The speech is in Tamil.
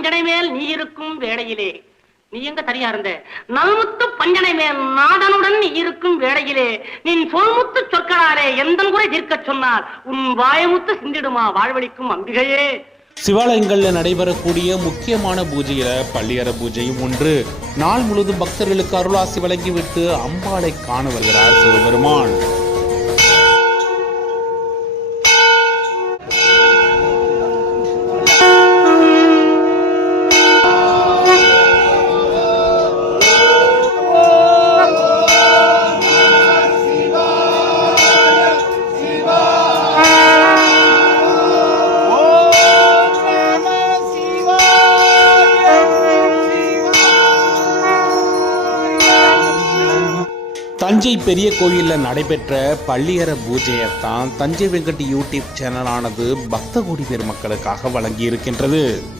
பஞ்சனை மேல் நீ இருக்கும் வேளையிலே, நீ எங்க தனியா இருந்த? நல்முத்து பஞ்சனை மேல் நாதனுடன் நீ இருக்கும் வேளையிலே, நீ சொல்முத்து சொற்களாலே எந்த குறை தீர்க்க சொன்னால் உன் வாயமுத்து சிந்திடுமா வாழ்வழிக்கும் அம்பிகையே. சிவாலயங்கள்ல நடைபெறக்கூடிய முக்கியமான பூஜையில பள்ளியற பூஜையும் ஒன்று. நாள் முழுவதும் பக்தர்களுக்கு அருளாசி வழங்கிவிட்டு அம்பாளை காண வருகிறார் சிவபெருமான். தஞ்சை பெரிய கோயிலில் நடைபெற்ற பள்ளியற பூஜையைத்தான் தஞ்சை வெங்கட் யூடியூப் சேனலானது பக்த கோடி பெருமக்களுக்காக வழங்கி இருக்கின்றது.